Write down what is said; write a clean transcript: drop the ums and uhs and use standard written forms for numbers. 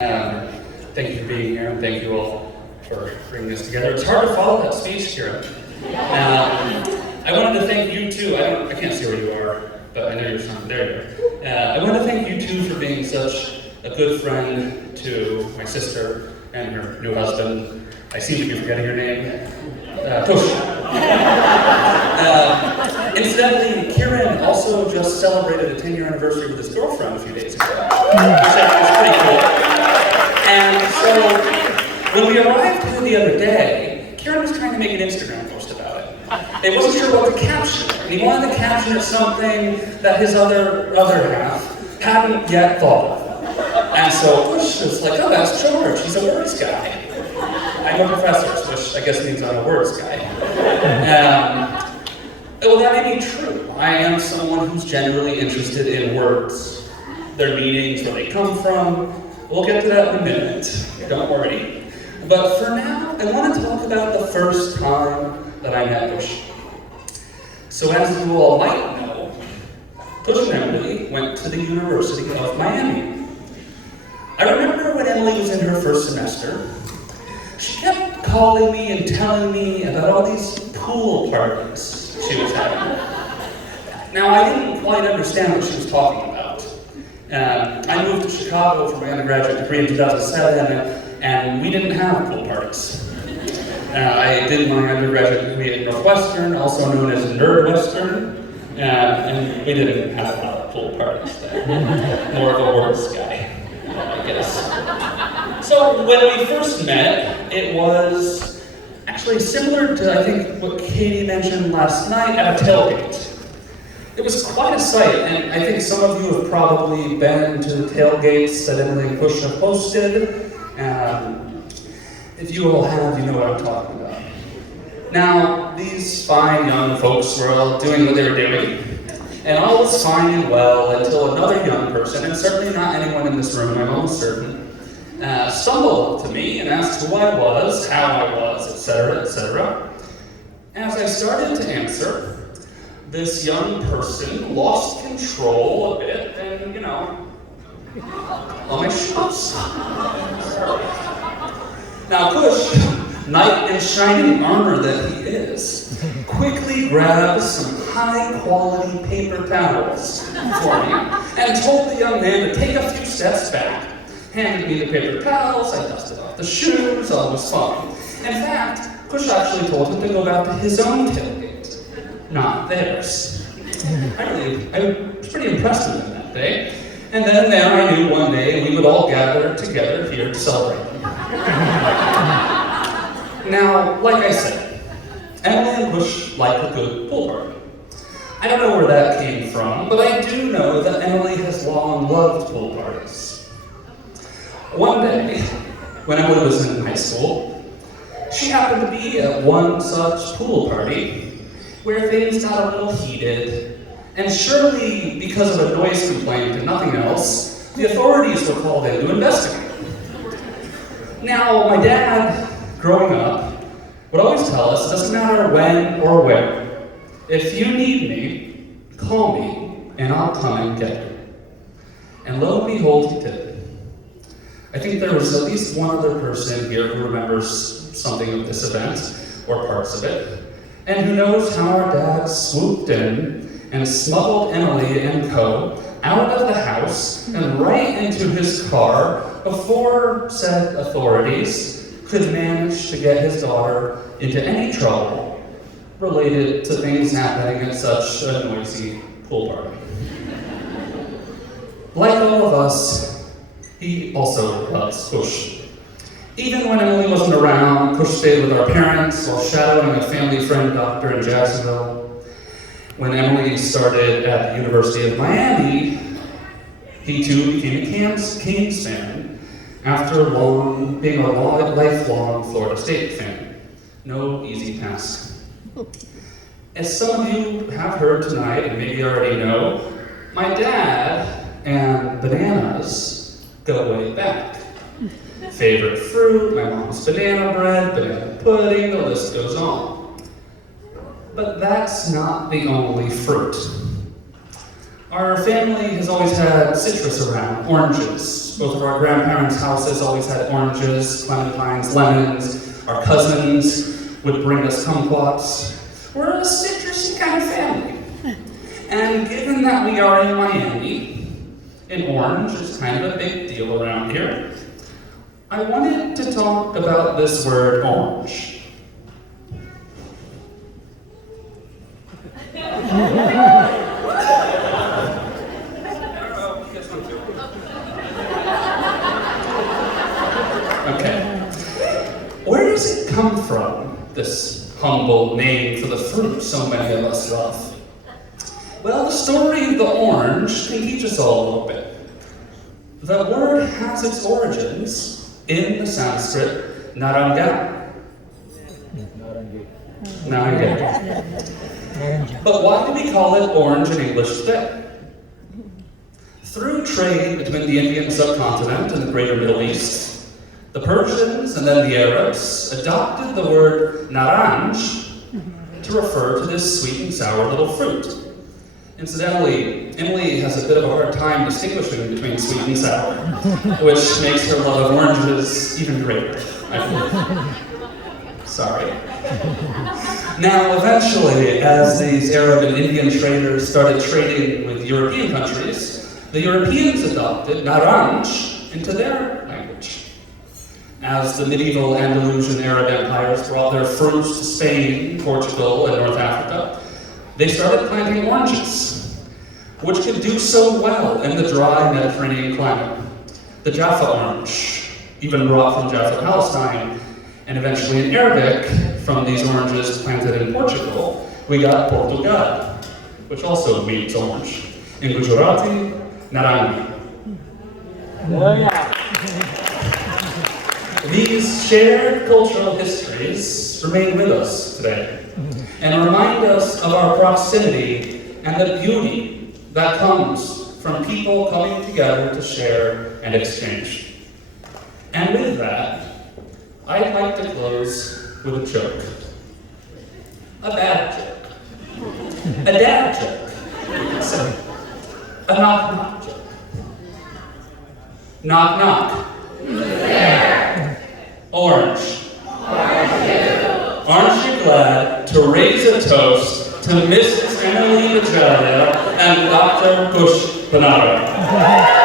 Thank you for being here, and thank you all for bringing this together. It's hard to follow that speech, Kira. I wanted to thank you too. I can't see where you are, but I know you're somewhere. There you are. I want to thank you too for being such a good friend to my sister and her new husband. I seem to be forgetting your name. Tush. Incidentally, Kieran also just celebrated a 10-year anniversary with his girlfriend a few days ago, which I think is pretty cool. And so, when we arrived here the other day, Kieran was trying to make an Instagram post about it. He wasn't sure what to caption, and he wanted to caption it something that his other half hadn't yet thought of. And so Tush was like, oh, that's George, he's a words guy. I'm a professor, which I guess means I'm a words guy. Well, that may be true. I am someone who's generally interested in words, their meanings, where they come from. We'll get to that in a minute, don't worry. But for now, I want to talk about the first time that I met Tush. So as you all might know, Tush and Emily went to the University of Miami. I remember when Emily was in her first semester, she kept calling me and telling me about all these pool parties she was having. Now, I didn't quite understand what she was talking about. I moved to Chicago for my undergraduate degree in 2007, and we didn't have pool parties. I did my undergraduate degree at Northwestern, also known as Nerdwestern, and we didn't have a lot of pool parties there. More of a words guy, I guess. So when we first met, it was actually similar to, I think, what Katie mentioned last night at a tailgate. It was quite a sight, and I think some of you have probably been to the tailgates that Emily and Tush have hosted. If you all have, you know what I'm talking about. Now, these fine young folks were all doing what they were doing, and all was fine and well until another young person, and certainly not anyone in this room, I'm almost certain, stumbled up to me and asked who I was, how I was, etc., etc. As I started to answer, this young person lost control a bit and, all my shoes. Now, Tush, knight in shining armor that he is, quickly grabbed some high-quality paper towels for me and told the young man to take a few steps back. Handed me the paper towels, I dusted off the shoes, all was fine. In fact, Tush actually told him to go back to his own tailgate, not theirs. I was pretty impressed with him that day. And then there I knew one day we would all gather together here to celebrate them. Now, like I said, Emily and Tush like a good pool party. I don't know where that came from, but I do know that Emily has long loved pool parties. One day, when Emily was in high school, she happened to be at one such pool party where things got a little heated, and surely because of a noise complaint and nothing else, the authorities were called in to investigate. Now, my dad, growing up, would always tell us, it doesn't matter when or where, if you need me, call me, and I'll come and get you. And lo and behold, he did. I think there was at least one other person here who remembers something of this event, or parts of it, and who knows how our dad swooped in and smuggled Emily and co. out of the house and right into his car before said authorities could manage to get his daughter into any trouble related to things happening at such a noisy pool party. Like all of us, he also loves Tush. Even when Emily wasn't around, Tush stayed with our parents while shadowing a family friend doctor in Jacksonville. When Emily started at the University of Miami, he too became a Canes fan after being a lifelong Florida State fan. No easy task. As some of you have heard tonight, and maybe already know, my dad and bananas go way back. Favorite fruit, my mom's banana bread, banana pudding, the list goes on. But that's not the only fruit. Our family has always had citrus around, oranges. Both of our grandparents' houses always had oranges, clementines, lemons. Our cousins would bring us kumquats. We're a citrusy kind of family. And given that we are in Miami, an orange is kind of a big deal around here, I wanted to talk about this word orange. Okay. Where does it come from, this humble name for the fruit so many of us love? Well, the story of the orange can teach us all a little bit. The word has its origins in the Sanskrit naranga. But why do we call it orange in English today? Through trade between the Indian subcontinent and the greater Middle East, the Persians and then the Arabs adopted the word naranj to refer to this sweet and sour little fruit. Incidentally, Emily has a bit of a hard time distinguishing between sweet and sour, which makes her love of oranges even greater, I believe. Sorry. Now, eventually, as these Arab and Indian traders started trading with European countries, the Europeans adopted naranj into their language. As the medieval Andalusian Arab empires brought their fruits to Spain, Portugal, and North Africa, they started planting oranges, which could do so well in the dry Mediterranean climate. The Jaffa orange, even brought from Jaffa, Palestine, and eventually in Arabic, from these oranges planted in Portugal, we got Portugal, which also means orange. In Gujarati, narangi. Oh, yeah. These shared cultural histories remain with us today and remind us of our proximity and the beauty that comes from people coming together to share and exchange. And with that, I'd like to close with a joke. A bad joke. A dad joke, you could say. A knock-knock joke. Knock-knock. Orange. Aren't you glad to raise a toast to Mrs. Emily Bajalia and Dr. Push Banara?